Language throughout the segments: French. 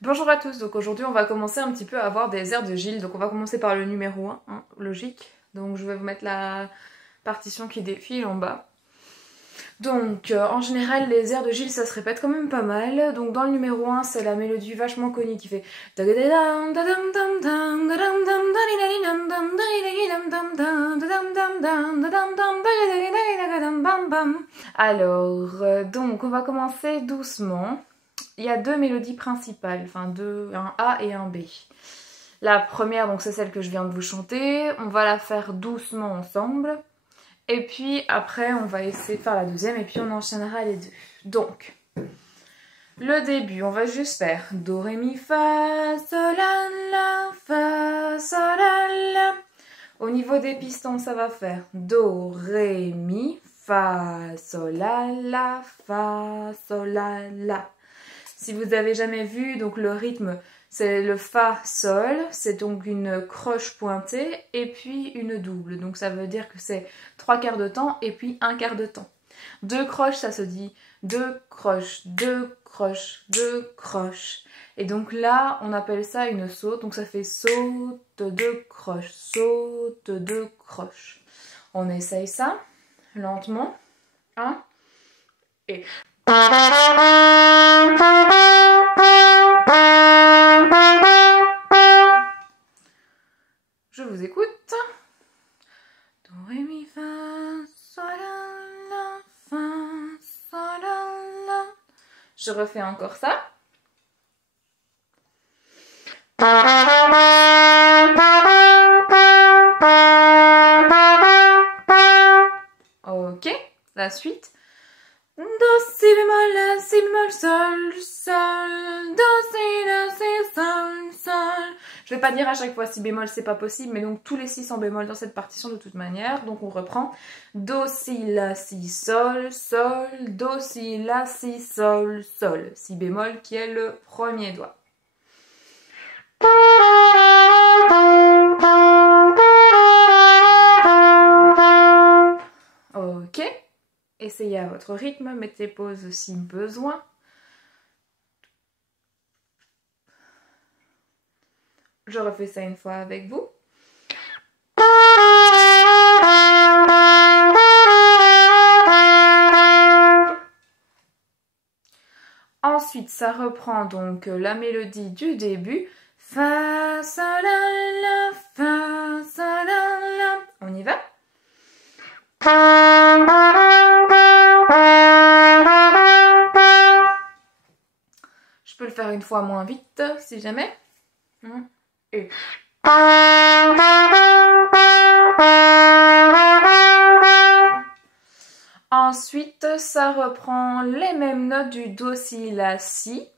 Bonjour à tous, donc aujourd'hui on va commencer un petit peu à voir des airs de Gilles. Donc on va commencer par le numéro 1, hein, logique. Donc je vais vous mettre la partition qui défile en bas. Donc en général les airs de Gilles ça se répète quand même pas mal. Donc dans le numéro 1 c'est la mélodie vachement connue qui fait... Alors donc on va commencer doucement. Il y a deux mélodies principales, enfin un A et un B. La première, donc c'est celle que je viens de vous chanter. On va la faire doucement ensemble. Et puis après, on va essayer de faire la deuxième et puis on enchaînera les deux. Donc, le début, on va juste faire Do, Ré, Mi, Fa, Sol, La, Fa, Sol, La. Au niveau des pistons, ça va faire Do, Ré, Mi, Fa, Sol, La, Fa, Sol, La. Si vous avez jamais vu, donc le rythme, c'est le Fa, Sol, c'est donc une croche pointée et puis une double. Donc ça veut dire que c'est 3/4 de temps et puis 1/4 de temps. Deux croches, ça se dit deux croches, deux croches, deux croches. Et donc là, on appelle ça une saute. Donc ça fait saute, deux croches, saute, deux croches. On essaye ça, lentement. 1 et... Je vous écoute. Do, Ré, Mi, Fa, Sol, La, Fa, Sol, La. Je refais encore ça. Ok, la suite. Do, si bémol, la, si bémol, sol, sol, do, si, la, si, sol, sol. Je vais pas dire à chaque fois si bémol, c'est pas possible, mais donc tous les si sont bémol dans cette partition de toute manière. Donc on reprend do, si, la, si, sol, sol, do, si, la, si, sol, sol. Si bémol qui est le premier doigt. Ok. Essayez à votre rythme, mettez pause si besoin. Je refais ça une fois avec vous. Ensuite, ça reprend donc la mélodie du début. Fa, sol, la, fa, sol, la. On y va? Je peux le faire une fois moins vite, si jamais. Et... Ensuite, ça reprend les mêmes notes du Do, Si, La, Si.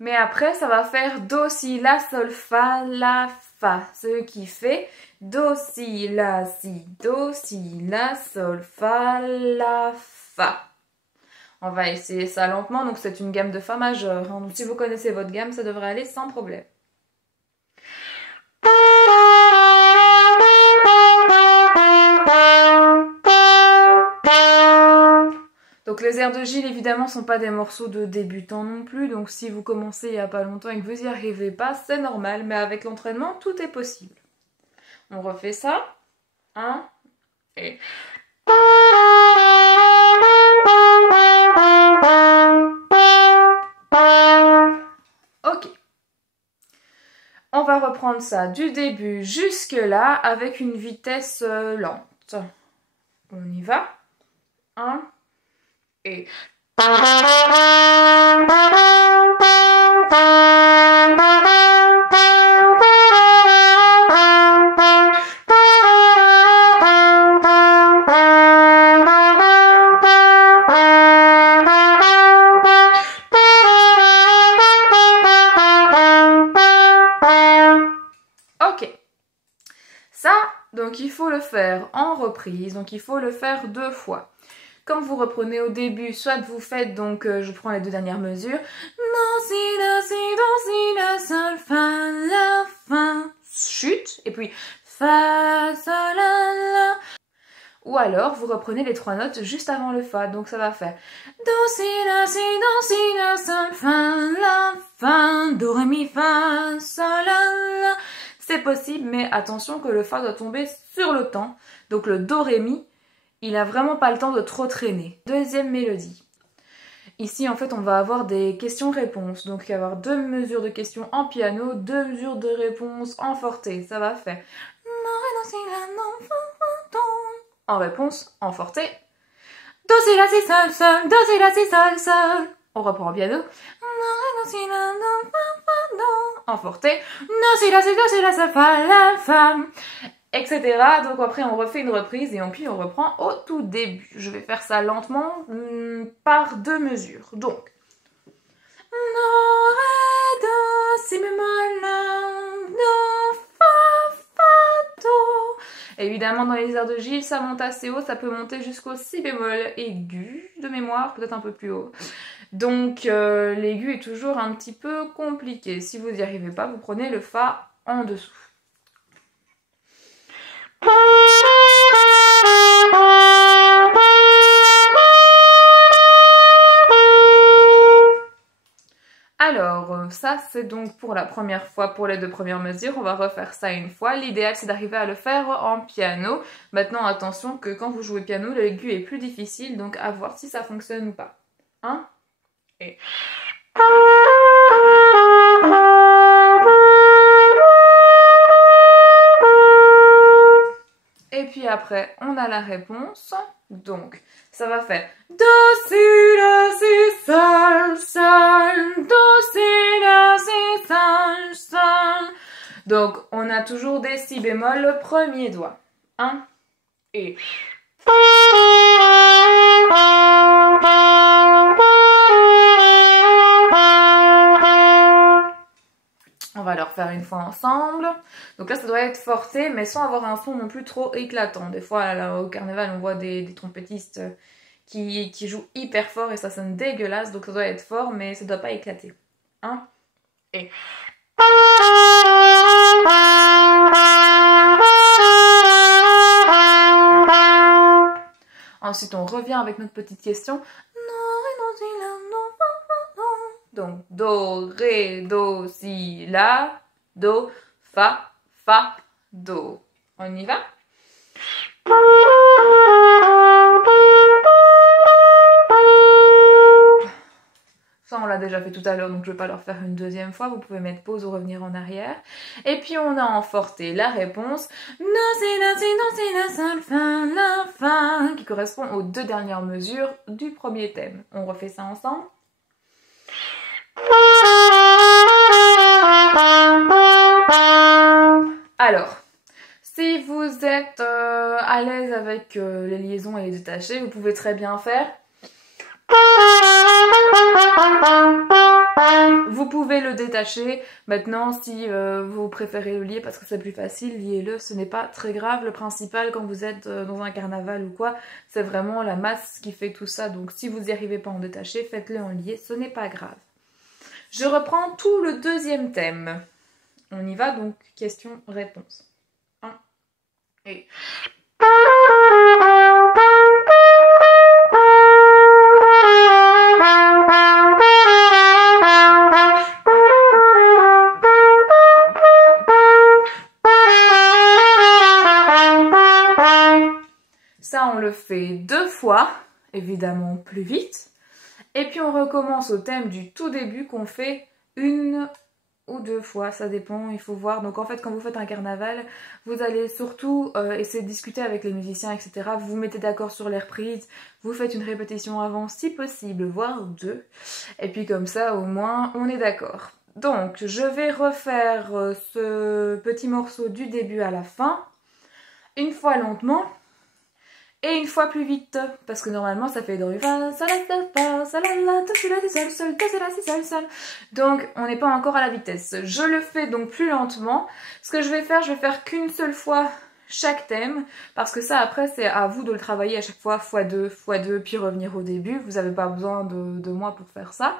Mais après, ça va faire Do, Si, La, Sol, Fa, La, Fa. Ce qui fait Do, Si, La, Si, Do, Si, La, Sol, Fa, La, Fa. On va essayer ça lentement, donc c'est une gamme de Fa majeur. Donc si vous connaissez votre gamme, ça devrait aller sans problème. Donc les airs de Gilles, évidemment, sont pas des morceaux de débutants non plus. Donc si vous commencez il n'y a pas longtemps et que vous n'y arrivez pas, c'est normal. Mais avec l'entraînement, tout est possible. On refait ça. 1 et... Ok. On va reprendre ça du début jusque là avec une vitesse lente. On y va. 1 et... Donc il faut le faire en reprise, donc il faut le faire 2 fois. Quand vous reprenez au début, soit vous faites, donc je prends les 2 dernières mesures. Do, si, la, si, do, si, la, sol, fa, la, fa. Chute, et puis fa, sol, la. Ou alors, vous reprenez les 3 notes juste avant le fa, donc ça va faire do, si, la, sol, fa, la, fa, do, ré, mi, fa, sol, la, la. C'est possible, mais attention que le fa doit tomber sur le temps. Donc le do, ré, mi, il a vraiment pas le temps de trop traîner. Deuxième mélodie. Ici, en fait, on va avoir des questions-réponses. Donc, il va y avoir 2 mesures de questions en piano, 2 mesures de réponses en forté. Ça va faire... En réponse, en forté. Do, si, la, si, sol, sol. Do, si, la, si, sol, sol. On reprend en piano. En forté. Do, si, la, si, do, si, la, sol, fa, la, fa. Etc. Donc après on refait une reprise et puis on reprend au tout début. Je vais faire ça lentement par 2 mesures. Donc do, ré, do, si bémol, la, do, fa, fa, do. Évidemment dans les airs de Gilles ça monte assez haut, ça peut monter jusqu'au si bémol aigu de mémoire, peut-être un peu plus haut. Donc l'aigu est toujours un petit peu compliqué. Si vous n'y arrivez pas, vous prenez le fa en dessous. Alors, ça c'est donc pour la première fois, pour les 2 premières mesures, on va refaire ça une fois. L'idéal c'est d'arriver à le faire en piano. Maintenant attention que quand vous jouez piano, l'aigu est plus difficile, donc à voir si ça fonctionne ou pas. Hein? Et... Et puis après, on a la réponse. Donc, ça va faire do, si, la, si, sol, sol, do, si, la, si, sol, sol. Donc, on a toujours des si bémol, le premier doigt. 1 et... On va le refaire une fois ensemble. Donc là, ça doit être forté, mais sans avoir un son non plus trop éclatant. Des fois, là, au carnaval, on voit des trompettistes qui jouent hyper fort et ça sonne dégueulasse. Donc ça doit être fort, mais ça ne doit pas éclater. 1 et... Ensuite, on revient avec notre petite question. Donc, do, ré, do, si, la, do, fa, fa, do. On y va? Ça, on l'a déjà fait tout à l'heure, donc je ne vais pas le refaire une deuxième fois. Vous pouvez mettre pause ou revenir en arrière. Et puis, on a en forté la réponse. Do, si, la, si, do, si, la, sol, fa, la, fa, qui correspond aux 2 dernières mesures du premier thème. On refait ça ensemble. Alors, si vous êtes à l'aise avec les liaisons et les détachés, vous pouvez très bien faire. Vous pouvez le détacher. Maintenant, si vous préférez le lier parce que c'est plus facile, liez-le. Ce n'est pas très grave. Le principal, quand vous êtes dans un carnaval ou quoi, c'est vraiment la masse qui fait tout ça. Donc, si vous n'y arrivez pas en détaché, faites-le en lié. Ce n'est pas grave. Je reprends tout le deuxième thème. On y va donc, question-réponse. 1 et... Ça, on le fait 2 fois, évidemment plus vite. Et puis on recommence au thème du tout début qu'on fait 1 ou 2 fois, ça dépend, il faut voir. Donc en fait, quand vous faites un carnaval, vous allez surtout essayer de discuter avec les musiciens, etc. Vous vous mettez d'accord sur les reprises, vous faites une répétition avant si possible, voire 2. Et puis comme ça, au moins, on est d'accord. Donc, je vais refaire ce petit morceau du début à la fin, une fois lentement. Et une fois plus vite, parce que normalement ça fait do, fa, sol, la, fa, sol, la, do, si, la, si, sol, sol, do, si, la, si, sol, sol. Donc on n'est pas encore à la vitesse. Je le fais donc plus lentement. Ce que je vais faire qu'une seule fois chaque thème, parce que ça après c'est à vous de le travailler à chaque fois, x2, puis revenir au début. Vous n'avez pas besoin de moi pour faire ça.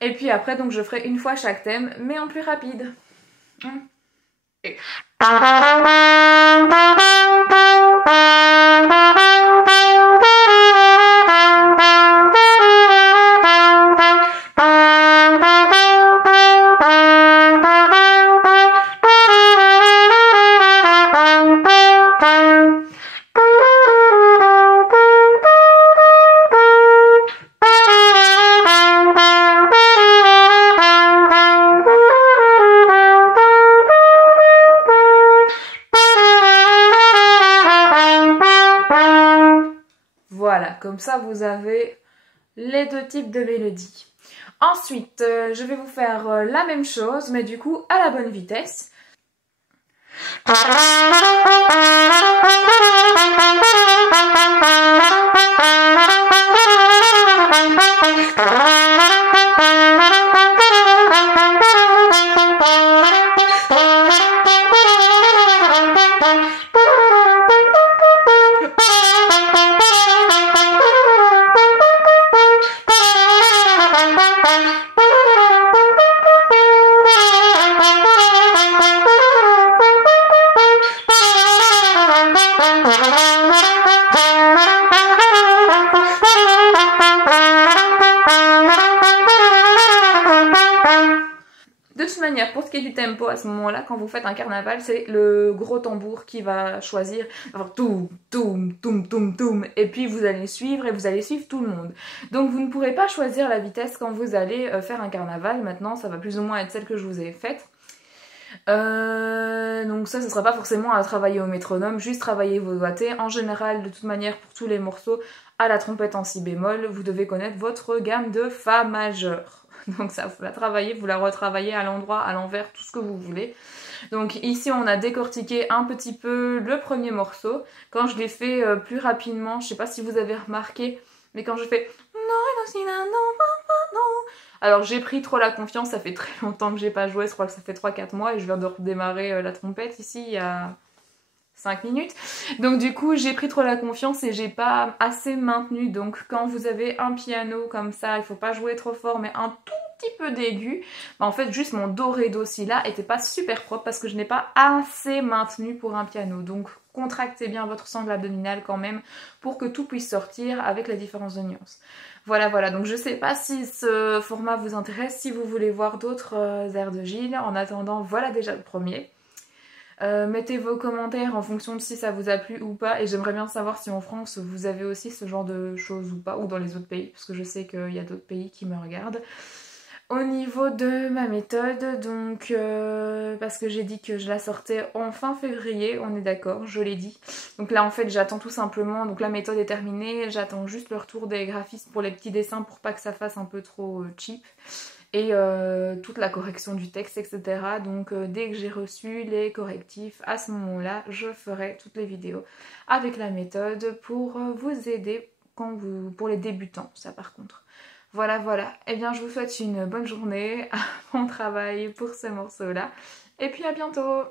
Et puis après donc je ferai une fois chaque thème, mais en plus rapide. Et... comme ça vous avez les deux types de mélodies. Ensuite, je vais vous faire la même chose, mais du coup à la bonne vitesse. De toute manière, pour ce qui est du tempo, à ce moment-là, quand vous faites un carnaval, c'est le gros tambour qui va choisir, avoir toum, toum, toum, toum, toum, et puis vous allez suivre, et vous allez suivre tout le monde. Donc vous ne pourrez pas choisir la vitesse quand vous allez faire un carnaval. Maintenant, ça va plus ou moins être celle que je vous ai faite. Donc ça, ce sera pas forcément à travailler au métronome, juste travailler vos doigtés. En général, de toute manière, pour tous les morceaux, à la trompette en si bémol, vous devez connaître votre gamme de fa majeur. Donc ça, vous la travaillez, vous la retravaillez à l'endroit, à l'envers, tout ce que vous voulez. Donc ici, on a décortiqué un petit peu le premier morceau. Quand je l'ai fait plus rapidement, je sais pas si vous avez remarqué, mais quand je fais non, alors j'ai pris trop la confiance, ça fait très longtemps que j'ai pas joué, je crois que ça fait 3-4 mois et je viens de redémarrer la trompette ici il y a 5 minutes. Donc du coup j'ai pris trop la confiance et j'ai pas assez maintenu. Donc quand vous avez un piano comme ça, il faut pas jouer trop fort mais un tout petit peu d'aigu. Bah, en fait juste mon do ré do si là était pas super propre parce que je n'ai pas assez maintenu pour un piano. Donc contractez bien votre sangle abdominale quand même pour que tout puisse sortir avec la différence de nuances. Voilà, donc je sais pas si ce format vous intéresse, si vous voulez voir d'autres airs de Gilles. En attendant, voilà déjà le premier. Mettez vos commentaires en fonction de si ça vous a plu ou pas, et j'aimerais bien savoir si en France vous avez aussi ce genre de choses ou pas, ou dans les autres pays, parce que je sais qu'il y a d'autres pays qui me regardent. Au niveau de ma méthode, donc parce que j'ai dit que je la sortais en fin février, on est d'accord, je l'ai dit. Donc là en fait j'attends tout simplement, donc la méthode est terminée, j'attends juste le retour des graphistes pour les petits dessins pour pas que ça fasse un peu trop cheap. Et toute la correction du texte, etc. Donc dès que j'ai reçu les correctifs, à ce moment-là, je ferai toutes les vidéos avec la méthode pour vous aider pour les débutants, ça par contre. Voilà. Eh bien, je vous souhaite une bonne journée, un bon travail pour ce morceau-là. Et puis à bientôt!